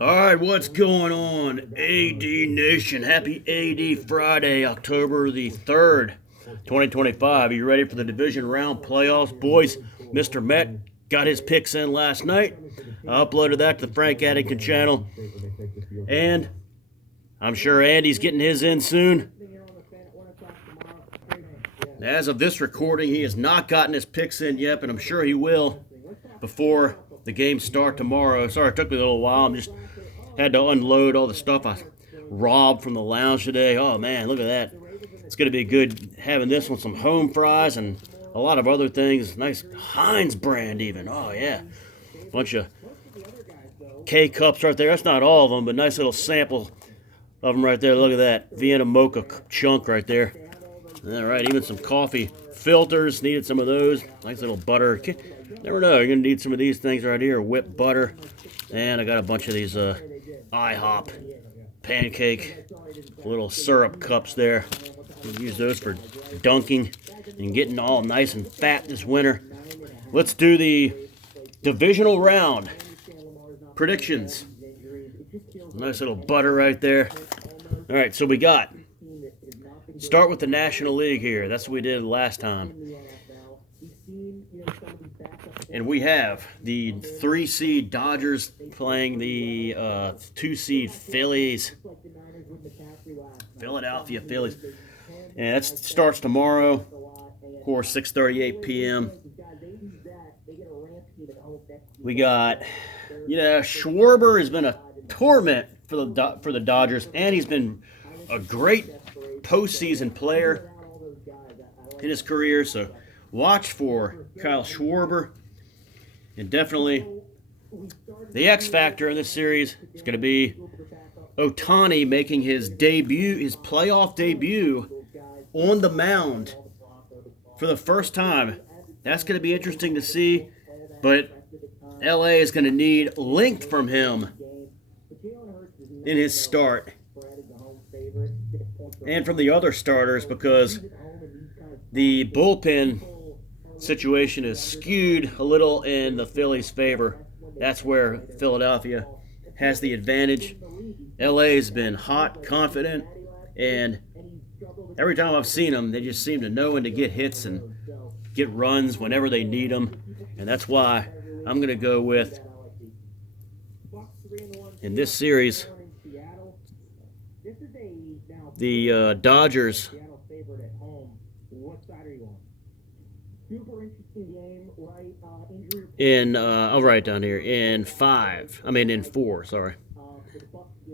All right, what's going on, AD Nation? Happy AD Friday, October the 3rd, 2025. Are you ready for the division round playoffs? Boys, Mr. Met got his picks in last night. I uploaded that to the Frank Addington channel. And I'm sure Andy's getting his in soon. As of this recording, he has not gotten his picks in yet, but I'm sure he will before the games start tomorrow. Sorry, it took me a little while. I'm just had to unload all the stuff I robbed from the lounge today. Oh man, look at that. It's going to be good having this with some home fries and a lot of other things. Nice Heinz brand even. Oh yeah. Bunch of K-cups right there. That's not all of them, but nice little sample of them right there. Look at that. Vienna mocha chunk right there. All right, even some coffee filters. Needed some of those. Nice little butter. Never know, you're going to need some of these things right here. Whipped butter. And I got a bunch of these IHOP pancake little syrup cups there. We'll use those for dunking and getting all nice and fat this winter. Let's do the divisional round predictions. Nice little butter right there. All right, so we got, start with the National League here. That's what we did last time. And we have the 3-seed Dodgers playing the 2-seed Phillies. Philadelphia Phillies. And that starts tomorrow. Of course, 6:38 p.m. We got, Schwarber has been a torment for the Dodgers, and he's been a great postseason player in his career. So watch for Kyle Schwarber. And definitely the X factor in this series is going to be Ohtani making his debut, his playoff debut on the mound for the first time. That's going to be interesting to see, but LA is going to need length from him in his start and from the other starters, because the bullpen situation is skewed a little in the Phillies' favor. That's where Philadelphia has the advantage. LA has been hot, confident, and every time I've seen them, they just seem to know when to get hits and get runs whenever they need them. And that's why I'm going to go with, in this series, the Dodgers in, I'll write down here, in 4, sorry.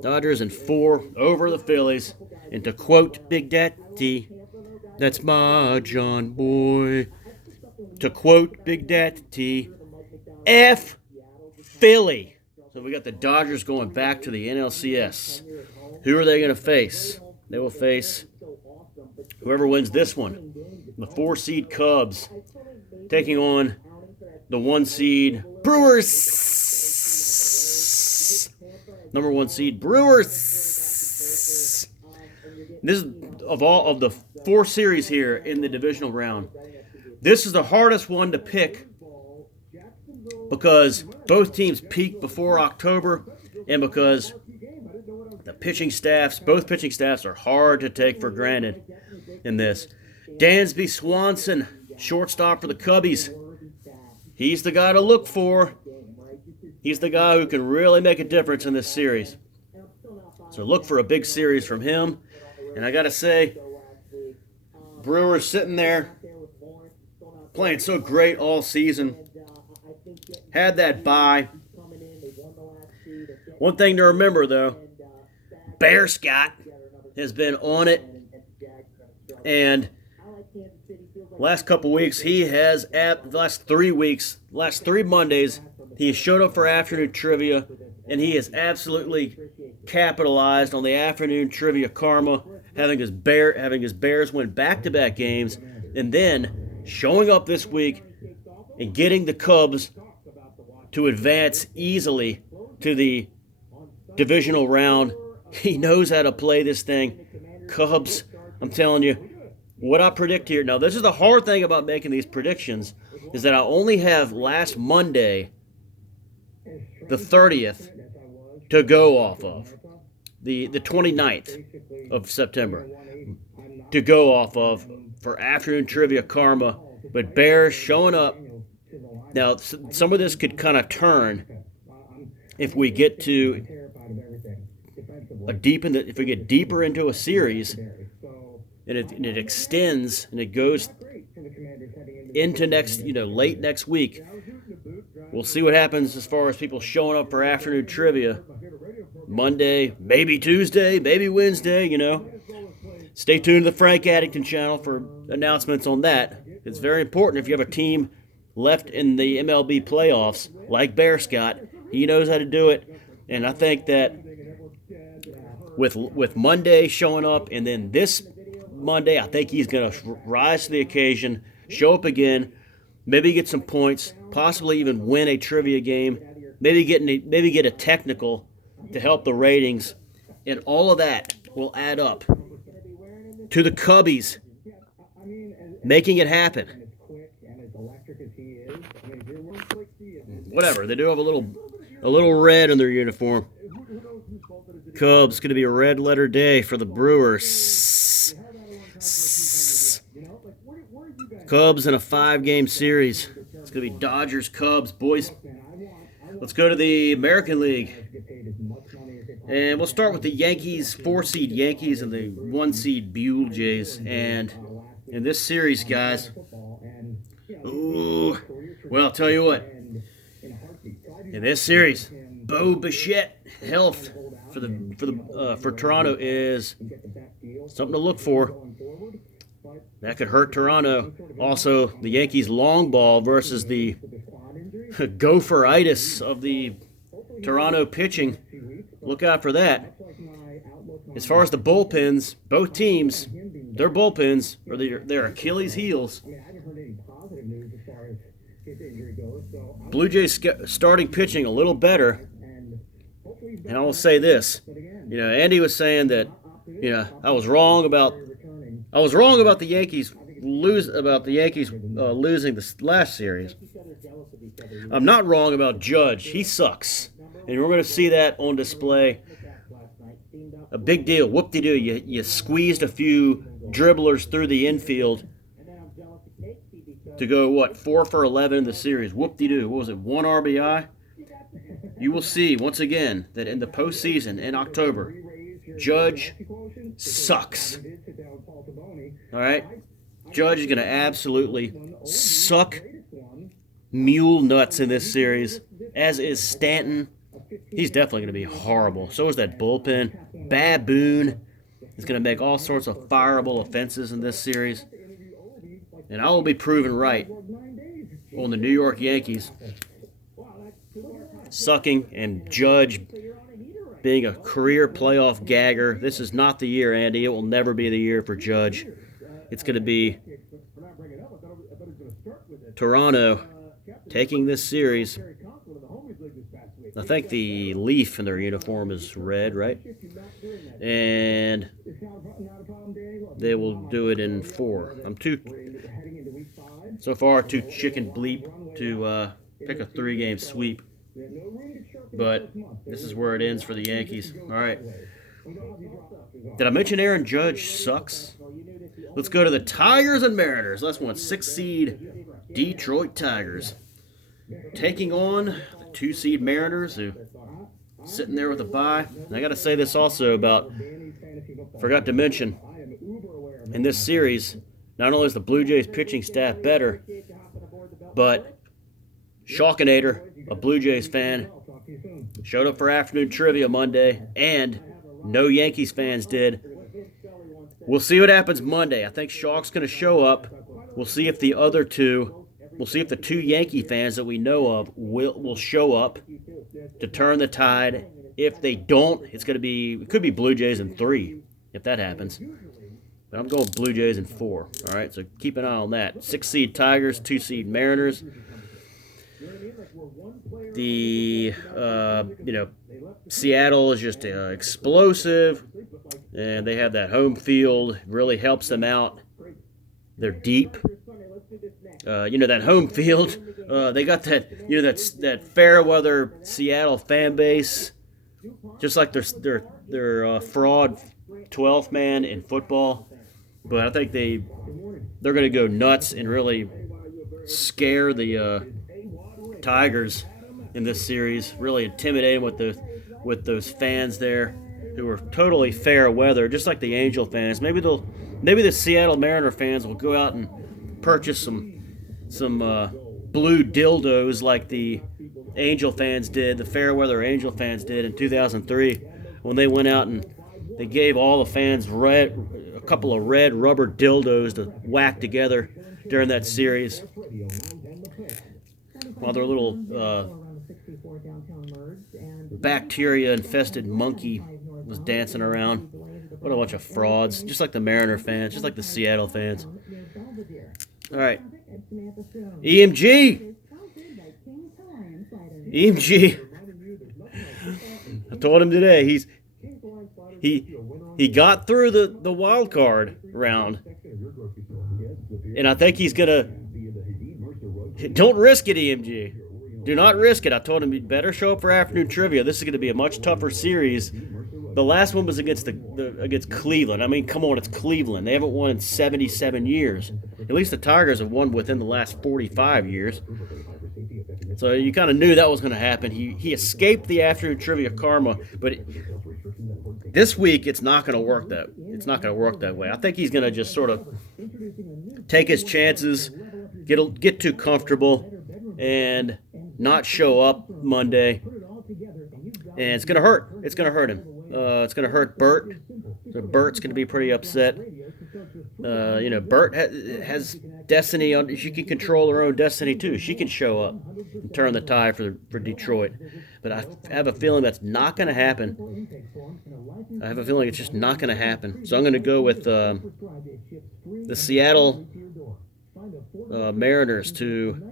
Dodgers in 4 over the Phillies. And to quote Big Daddy, that's my John boy. To quote Big Daddy, F Philly. So we got the Dodgers going back to the NLCS. Who are they going to face? They will face whoever wins this one. The 4-seed Cubs taking on the 1-seed Brewers. Number 1 seed Brewers. This is of all of the 4 series here in the divisional round. This is the hardest one to pick because both teams peaked before October, and because the both pitching staffs are hard to take for granted in this. Dansby Swanson, shortstop for the Cubbies. He's the guy to look for. He's the guy who can really make a difference in this series. So look for a big series from him. And I got to say, Brewers sitting there playing so great all season. Had that bye. One thing to remember, though, Bear Scott has been on it. And last couple weeks, he has, last 3 Mondays, he showed up for afternoon trivia, and he has absolutely capitalized on the afternoon trivia karma, having his Bears win back-to-back games, and then showing up this week and getting the Cubs to advance easily to the divisional round. He knows how to play this thing. Cubs, I'm telling you, what I predict here. Now, this is the hard thing about making these predictions, is that I only have last Monday, the 30th, to go off of. The 29th of September to go off of for afternoon trivia karma. But Bears showing up. Now, some of this could kind of turn if we get to if we get deeper into a series and it extends and it goes into late next week. We'll see what happens as far as people showing up for afternoon trivia Monday, maybe Tuesday, maybe Wednesday. Stay tuned to the Frank Addington channel for announcements on that. It's very important if you have a team left in the MLB playoffs like Bear Scott. He knows how to do it, and I think that with Monday showing up and then this Monday, I think he's going to rise to the occasion, show up again, maybe get some points, possibly even win a trivia game, maybe get a technical to help the ratings, and all of that will add up to the Cubbies making it happen. Whatever, they do have a little red in their uniform. Cubs, going to be a red letter day for the Brewers. Cubs in a 5-game series. It's going to be Dodgers, Cubs, boys. Let's go to the American League. And we'll start with the Yankees, 4-seed Yankees and the 1-seed Blue Jays. And in this series, guys, well, I'll tell you what. In this series, Bo Bichette health for Toronto is something to look for. That could hurt Toronto. Also, the Yankees long ball versus the gopheritis of the Toronto pitching. Look out for that. As far as the bullpens, both teams, their bullpens are their Achilles heels. Blue Jays starting pitching a little better. And I will say this. Andy was saying that, I was wrong about the Yankees losing this last series. I'm not wrong about Judge. He sucks. And we're going to see that on display. A big deal. Whoop-de-doo. You squeezed a few dribblers through the infield to go, 4 for 11 in the series. Whoop-de-doo. What was it, 1 RBI? You will see, once again, that in the postseason in October, Judge sucks. All right? Judge is going to absolutely suck mule nuts in this series, as is Stanton. He's definitely going to be horrible. So is that bullpen. Baboon is going to make all sorts of fireable offenses in this series. And I will be proven right on the New York Yankees sucking and Judge being a career playoff gagger. This is not the year, Andy. It will never be the year for Judge. It's going to be Toronto taking this series. I think the leaf in their uniform is red, right? And they will do it in 4. I'm too chicken bleep to pick a 3-game sweep. But this is where it ends for the Yankees. All right. Did I mention Aaron Judge sucks? Let's go to the Tigers and Mariners. Last one, 6-seed Detroit Tigers. Taking on the 2-seed Mariners, who sitting there with a bye. And I got to say this also forgot to mention, in this series, not only is the Blue Jays pitching staff better, but Shawkinator, a Blue Jays fan, showed up for afternoon trivia Monday, and no Yankees fans did. We'll see what happens Monday. I think Shawk's going to show up. We'll see if the 2 Yankee fans that we know of will show up to turn the tide. If they don't, it could be Blue Jays in 3 if that happens. But I'm going Blue Jays in 4. All right, so keep an eye on that. 6-seed Tigers, 2-seed Mariners. The Seattle is just explosive, and they have that home field. Really helps them out. They're deep. That home field. They got that. That fair weather Seattle fan base. just like their fraud 12th man in football. But I think they're going to go nuts and really scare the Tigers in this series. Really intimidate them with those fans there who are totally fair weather, just like the Angel fans. Maybe the Seattle Mariner fans will go out and purchase some blue dildos like the Angel fans did, the fair weather Angel fans did in 2003 when they went out and they gave all the fans a couple of red rubber dildos to whack together during that series while their little bacteria-infested monkey was dancing around. What a bunch of frauds, just like the Mariner fans, just like the Seattle fans. All right, EMG. I told him today he got through the wild card round, and I think he's gonna. Don't risk it, EMG. Do not risk it. I told him he'd better show up for afternoon trivia. This is going to be a much tougher series. The last one was against against Cleveland. I mean, come on, it's Cleveland. They haven't won in 77 years. At least the Tigers have won within the last 45 years. So you kind of knew that was going to happen. He escaped the afternoon trivia karma, but this week it's not going to work that way. I think he's going to just sort of take his chances, get too comfortable, and not show up Monday. And it's going to hurt. It's going to hurt him. It's going to hurt Bert. So Bert's going to be pretty upset. Bert has destiny. She can control her own destiny too. She can show up and turn the tide for Detroit. But I have a feeling that's not going to happen. I have a feeling it's just not going to happen. So I'm going to go with the Seattle Mariners to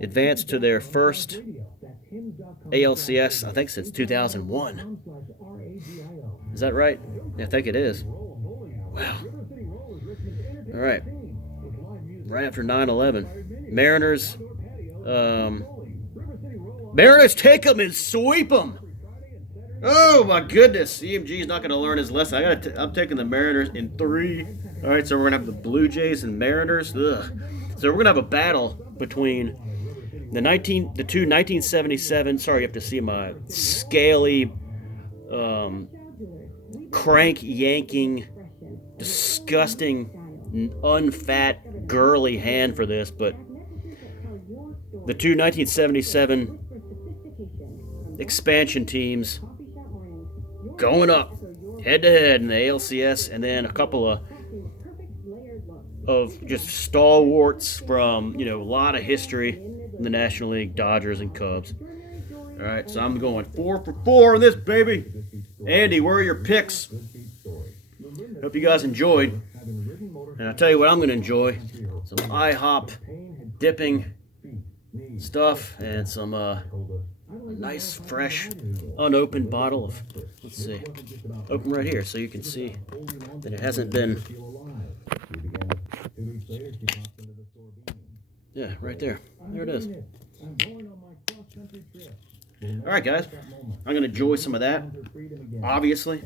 advance to their first ALCS, I think, since 2001. Is that right? Yeah, I think it is. Wow. All right. Right after 9/11. Mariners take them and sweep them. Oh, my goodness. EMG is not going to learn his lesson. I'm taking the Mariners in 3. All right, so we're going to have the Blue Jays and Mariners. Ugh. So we're going to have a battle between the 1977. Sorry, you have to see my scaly, crank yanking, disgusting, unfat, girly hand for this, but the two 1977 expansion teams going up head-to-head in the ALCS, and then a couple of just stalwarts from, a lot of history in the National League, Dodgers and Cubs. All right, so I'm going 4 for 4 on this, baby. Andy, where are your picks? Hope you guys enjoyed. And I'll tell you what I'm going to enjoy. Some IHOP dipping stuff and some nice, fresh, unopened bottle of, let's see, open right here so you can see that it hasn't been, yeah, right there. There it is. All right, guys, I'm going to enjoy some of that, obviously.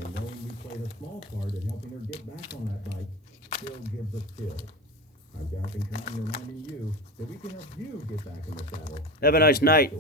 Have a nice night.